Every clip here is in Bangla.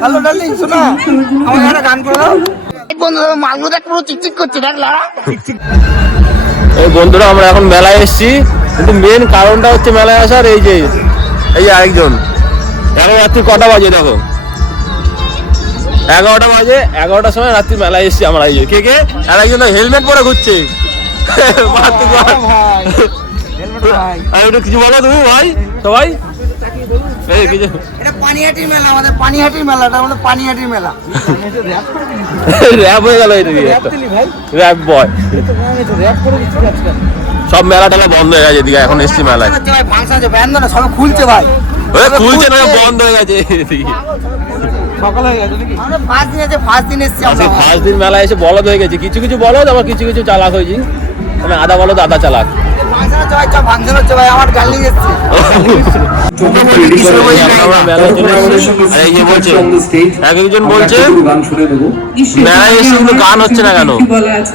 হ্যালো ডার্লিং, শোনো আমাকে একটা গান করে দাও। মালগুলো পুরো চিকচিক করছে, দেখলা? এই বন্ধুরা, আমরা এখন মেলায় এসেছি, কিন্তু মেন কারণটা হচ্ছে মেলায় আসার এই যে আরেকজন। এখন রাত্রি কটা বাজে দেখো, 11টা বাজে। 11টার সময় রাত্রি মেলায় এসেছি আমরা। এই যে কে আর একজন হেলমেট পরে ঘুরছে। কিছু বলো তুমি ভাই? সবাই পানিহাটির মেলা, আমাদের পানিহাটির মেলাটা আমাদের পানিহাটির মেলা। র্যাপ হয়ে গেল র্যাপ বয়। সব মেলা টেলা বন্ধ হয়ে গেছে এদিকে, এখন এসছি মেলায়। সব খুলছে ভাই, খুলছে না, বন্ধ হয়ে গেছে সকাল হয়ে গেছে নাকি? আমরা ফার্স্ট দিন এসছি। ফার্স্ট দিন মেলায় এসে বলদ হয়ে গেছে, কিছু কিছু বলদ, আবার কিছু কিছু চালাক হয়েছি। মানে আধা বলদ আধা চালাক। ফাংশন হচ্ছে ভাই, আমার ডার্লিং এসছে। একজন বলছে মেলায় এসে কিন্তু গান হচ্ছে না কেন,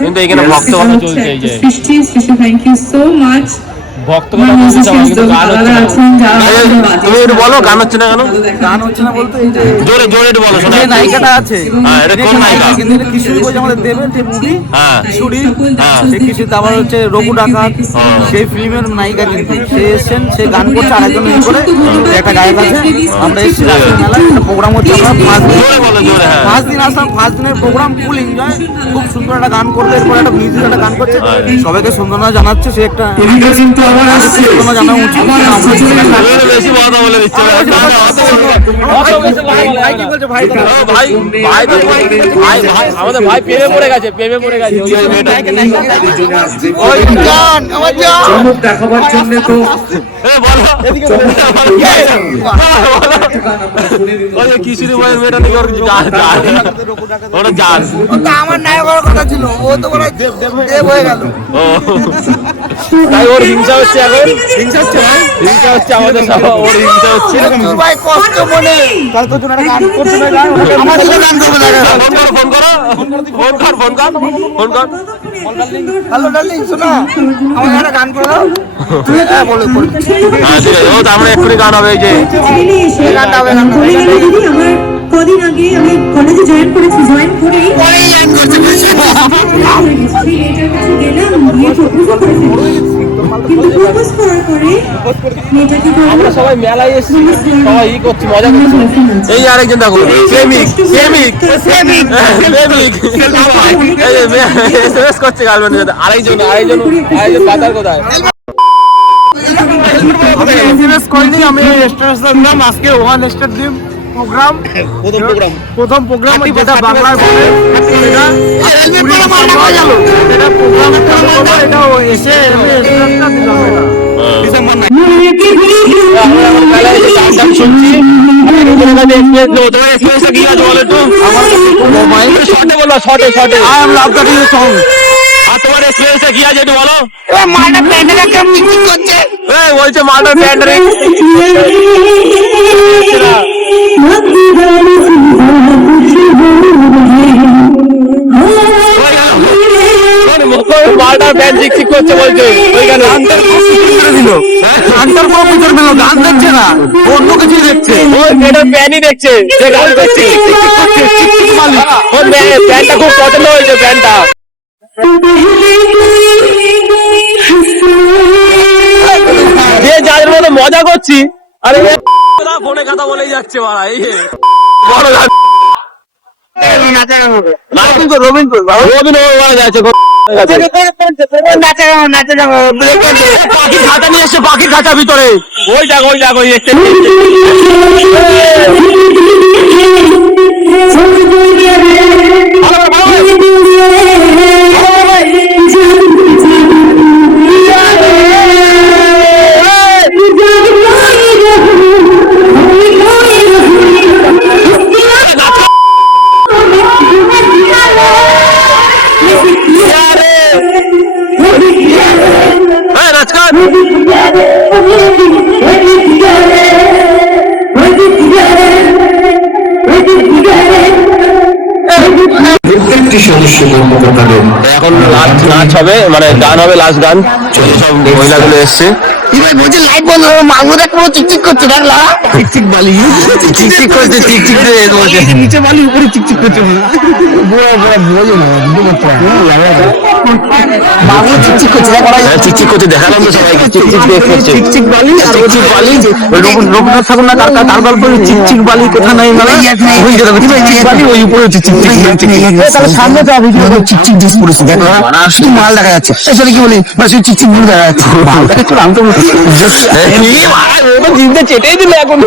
কিন্তু এখানে ভক্ত কথা চলছে। এই যে ভক্ত কথা বলছে, গান হচ্ছে না। তুমি একটু বলো গান হচ্ছে না কেন? গান হচ্ছে না বলতে এই যে জোরে জোরে একটু বলো। যে নায়িকাটা আছে, এটা কোন নায়িকা? কিশোরী বলছে আমাদের দেবেন যে মুভি, কিশোরী। হ্যাঁ, সেই কিশোরী, আবার হচ্ছে রঘু ডাকাত, সেই ফিল্মের নায়িকা। কিন্তু সে এসছেন, সে গান করছে আরেকজন করে, একটা গায়ক আছে। আমরা এসেছি মেলায়, একটা প্রোগ্রাম হচ্ছে। আমরা ফার্স্ট দিন আসলাম, ফার্স্ট দিনের প্রোগ্রাম ফুল এনজয়, খুব সুন্দর একটা গান করবে। এরপর একটা মিউজিক, একটা গান করছে, সবাইকে সুন্দরতা জানাচ্ছে। সে একটা জানা উচিত। বেশি কথা বলে দিচ্ছে আমাদের ভাই, প্রেমে পড়ে গেছে, প্রেমে পড়ে গেছে। দেখাবার জন্য তো কিশোরী বয়ের মেয়েটা নাকি ওটা জান। আমার নায়কের কথা ছিল, ও তো বলে দেব হয়ে গেল। তাই ওর হিংসা হচ্ছে এখন, হিংসা হচ্ছে আমাদের সব, ওর হিংসা হচ্ছে। ভাই কষ্ট মনে, তাহলে তোর জন্য একটা গান করতে হবে। আমার জন্য গান করবে না। ফোন কর। হ্যালো ডার্লিং, শোনো আমাকে একটা গান করে দাও। হ্যাঁ বলো, হ্যাঁ ঠিক আছে। ও তো আমরা এক্ষুনি গান হবে। এই যে গানটা হবে। কদিন আগে আমি কলেজে জয়েন করেছি, জয়েন করেই কিন্তু প্রপোজ করার পরে মেয়েটাকে আমরা সবাই মেলায় এসেছি, সবাই ই করছি, মজা করছি। এই আরেকজন দেখো, প্রেমিক এসএমএস করছে গার্লফ্রেন্ডের সাথে। আরেকজন বাজার কোথায়? এসএমএস করিনি, আমি স্ট্যাটাস দিলাম আজকে ওয়ান স্টার ডিম প্রোগ্রাম, প্রথম প্রোগ্রাম যেটা বাংলায় বলে, এটা প্রোগ্রাম এটা এসে আমি স্ট্যাটাসটা দিলাম। ডিসেম্বর বলছে মার্ডার প্যান্ডারিং মার্ডার প্যান্ট চিকচিক করছে বলছে। ওইখানে গান দেখছে না, অন্য কিছু দেখছে। ওই মেয়েটার প্যান্টই দেখছে, সে গান করছে। ওর প্যান্টটা খুব পছন্দ হয়েছে, প্যান্টটা। যে যাদের মতো মজা করছি, আরে ফোনে কথা বলেই যাচ্ছে মারা। এই বড় গান রবিন যাচ্ছে। পাখির খাঁচা নিয়ে এসছে, পাখির খাঁচার ভিতরে। ওই দেখো এখন লাস্ট নাচ হবে, মানে গান হবে, লাস্ট গান। সব মহিলাগুলো এসছে। কি ভাই বলছে লাইট বন্ধ করো, মাগো দেখ পুরো চিকচিক করছে দেখলা, চিকচিক বালি, চিকচিক করছে, চিকচিক রে বলছে নিচে বালি উপরে চিকচিক করছে বুড়ো বুড়ো বোঝে না মাগো চিকচিক করছে দেখ ওরা চিকচিক করছে দেখালাম তো সবাইকে চিকচিক দেখছে চিকচিক বালি আর চিকচিক বালি রবীন্দ্রনাথ ঠাকুর না তার গল্প চিকচিক বালি কোথা নাই মানে ওই যে চিকচিক বালি ওই উপরে হচ্ছে চিকচিক তাহলে সামনে তো আমি চিকচিক ড্রেস পরেছি দেখ শুধু মাল দেখা যাচ্ছে আসলে কি বলি মানে শুধু চিকচিক গুলো দেখা যাচ্ছে মাল দেখা তো আমি তো জিভে চেটেই দিল এখন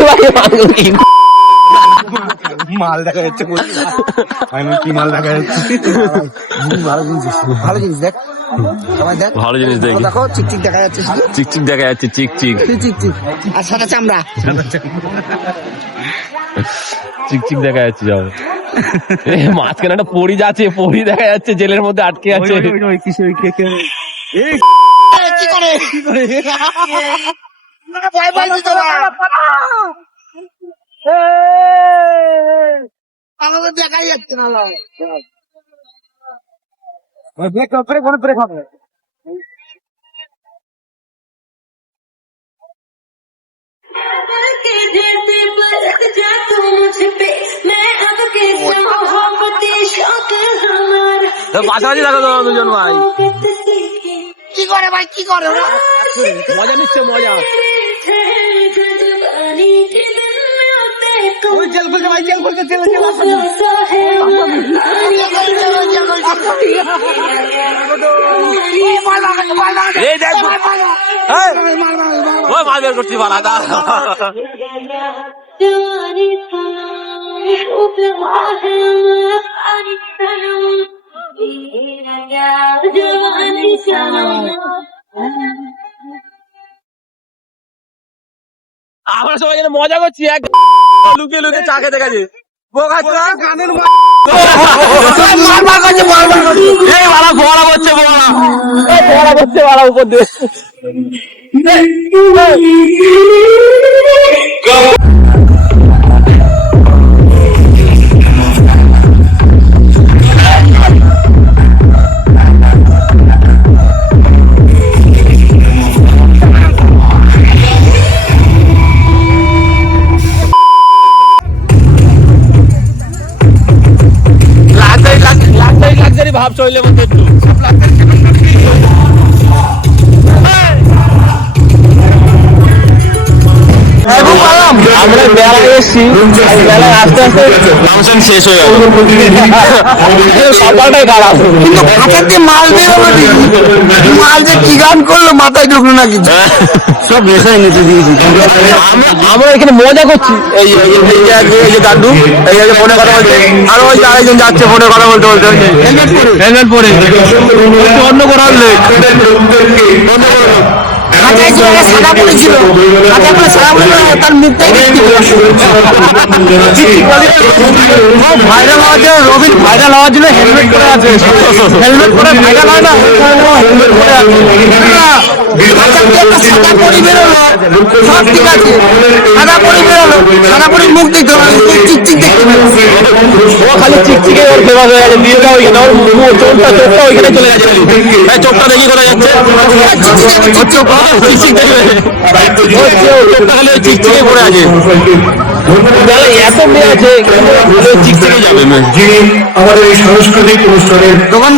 মাল দেখা যাচ্ছে কি মাল দেখা যাচ্ছে ভালো জিনিস দেখ ভালো জিনিস দেখি দেখো চিকচিক দেখা যাচ্ছে চিকচিক দেখা যাচ্ছে চিকচিক চিকচিক আর সাদা চামড়া চিকচিক দেখা যাচ্ছে যাও মাঝখানে একটা পরি যাচ্ছে পরি দেখা যাচ্ছে জেলের মধ্যে আটকে আছে কি করে ভয় পাইছি তো আমাদের দেখাই যাচ্ছে না ব্রেক হবে के जैसे बरस जा तू मुझ पे मैं अब कैसे मोहब्बत शौक हमारा পাশাপাশি দেখো তো দুজন ভাই কি করে ভাই কি করে ওরা মজা নিচ্ছে মজা জেল খুলছে ভাই জেল খুলছে জেল এই দেখ ওই মাল বের করছি বাড়া দা जवानी আমরা সবাই এখানে মজা করছি এক লুকিয়ে লুকিয়ে চা খেতে গেছে গানের এই বাড়া বড়া করছে বড়া করছে বাড়া উপর দিয়ে ভাব চলে মধ্যে একটু আমরা মেলায় এসেছি মেলায় আস্তে আস্তে ফাংশন শেষ হয়ে গেল সকালটাই খারাপ কিন্তু হাতের যে মাল বেরোলো মাল যে কি গান করলো মাথায় ঢুকলো না কিছু সব বেসাই নিতে দিয়েছি আমরা এখানে মজা করছি এই যে দান্ডু এই যে ফোনে কথা বলছে আর ওই আরেকজন যাচ্ছে ফোনে কথা বলতে বলতে হেলমেট পরে অন্য কোথাও লেখ মাথায় যে সাদা পড়েছিল মাথায় করে সাদা পড়েছিল তার মুখটাই দেখতে ভাইরাল হওয়ার জন্য রবিন ভাইরাল হওয়ার জন্য হেলমেট পরে আছে হেলমেট পরে ভাইরাল হয় না হেলমেট পরে আছে সাদা পরি বেরোলো সব ঠিক আছে সাদা পরি বেরোলো সাদা পরি মুখ দেখতে হবে চিকচিক দেখতে হবে ও খালি চিকচিকে ওর ফেমাস হয়ে গেছে দিয়ে দাও ওইখানে ওর চোখটা ওইখানে চলে গেছে চোখটা দেখি কোথায় যাচ্ছে চিকচিকে পড়ে আছে এত মেয়ে আছে চিকচিকে যাবে আমাদের এই সাংস্কৃতিক অনুষ্ঠানের দোকান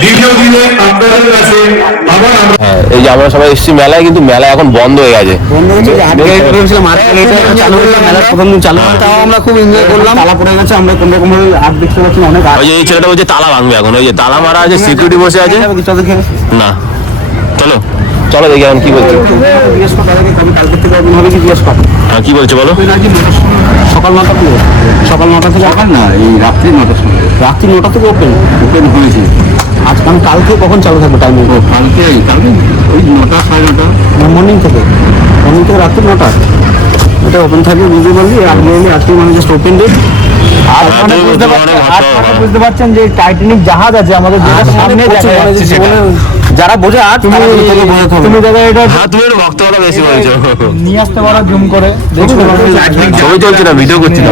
দ্বিতীয় দিনে আপনাদের কাছে আবার আমরা এই যে আমরা সবাই এসেছি মেলায় কিন্তু মেলা এখন বন্ধ হয়ে গেছে বন্ধ হয়েছে মেলার প্রথম দিন চালু তাও আমরা খুব এনজয় করলাম তালা পড়ে গেছে আমরা কোন রকম আগ দেখতে পাচ্ছি অনেক ওই যে এই ছেলেটা বলছে তালা ভাঙবে এখন ওই যে তালা মারা আছে সিকিউরিটি বসে আছে না চলো চলো দেখি এখন কি বলছে হ্যাঁ কি বলছে বলো সকাল 9টা থেকে সকাল 9টা থেকে আবার না এই রাত্রি 9টার সময় রাত্রি 9টা থেকে ওপেন হয়েছে আজ কালকে কখন চালু থাকবে টাইম কালকে ওই 9টা 9:30 মর্নিং থেকে রাত্রি 9টা এটা ওপেন থাকবে বুঝতে পারলি আজকে মানে জাস্ট ওপেন ডেট আর বুঝতে পারছেন যে টাইটানিক জাহাজ আছে আমাদের সামনে দেখা যাচ্ছে যারা বোঝে আর তুমি দাদা এটা হ্যাঁ তুমি একটু ভক্তরা বেশি বলছো নিয়ে আসতে পারো জুম করে দেখতে পারো। ছবি চলছে না ভিডিও করছি না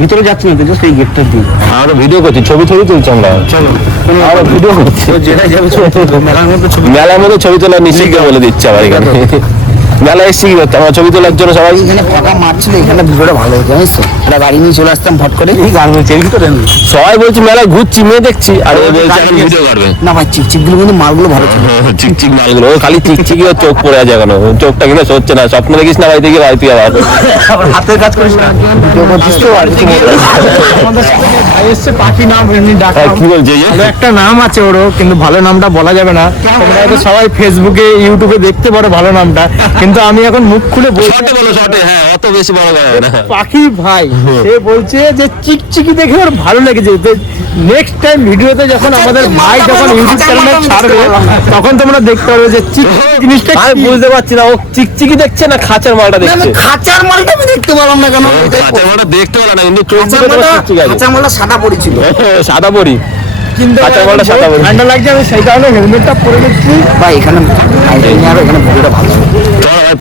ভিতরে যাচ্ছি না কিন্তু সেই গেটটা দিয়ে আমরা ভিডিও করছি ছবি তুলছি আমরা আমরা ভিডিও করছি যেটা যাবে মেলার মধ্যে ছবি মেলার মধ্যে ছবি তোলা নিশ্চিত বলে দিচ্ছে আমার এখানে মেলা এসে কি করতে আমরা ছবি তোলার জন্য সবাই এখানে ফাঁকা মাঠ ছিল, এখানে ভিডিওটা ভালো হতো জানিস তো, একটা গাড়ি নিয়ে চলে আসতাম ফট করে এই গান বলছে এর ভিতরে সবাই বলছি মেলায় ঘুরছি মেয়ে দেখছি আর ও বলছে এখন ভিডিও করবে না ভাই চিকচিকগুলো কিন্তু মালগুলো ভালো ছিল। চিকচিক মালগুলো ও খালি চিকচিকি ওর চোখ পড়ে আছে এখনো ওর চোখটা কিন্তু সরছে না স্বপ্ন দেখিস না বাড়িতে গিয়ে বাড়িতে আবার আবার হাতের কাজ করিস না, ভিডিও করছিস তো আর কিছু বলতে আমাদের সাথে ভাই এসছে পাখি নাম এমনি ডাকা হ্যাঁ, কি বলছে এই যে? ভালো একটা নাম আছে ওরও, কিন্তু ভালো নামটা বলা যাবে না। তোমরা হয়তো সবাই ফেসবুকে ইউটিউবে দেখতে পারো ভালো নামটা, কিন্তু আমি এখন মুখ খুলে বলছি শর্টে বলো শর্টে হ্যাঁ অত বেশি বড় কথা না পাখি ভাই সে বলছে যে চিকচিকি দেখে ওর ভালো লেগেছে। নেক্সট টাইম ভিডিওতে যখন আমাদের ভাই যখন ইউটিউব চ্যানেলে ছাড়বে তখন তোমরা দেখতে পারবে যে চিকচিকি জিনিসটা আমি কি। বুঝতে পারছি না ও চিকচিকি দেখছে না খাঁচার মালটা দেখছে খাঁচার মালটা আমি দেখতে পারলাম না কেন, খাঁচার মালটা দেখতে পারে না কিন্তু চোখ খাঁচার দুটো মালটা চিকচিকি আছে খাঁচার মালটা সাদা পড়েছিল। সাদা পরি কিন্তু কাঁচা মালটা সাদা বলি। ঠান্ডা লাগছে আমি সেই কারণে হেলমেটটা পরে নিচ্ছি। ভাই এখানে এখানে ভিডিওটা ভালো। চলো ভাই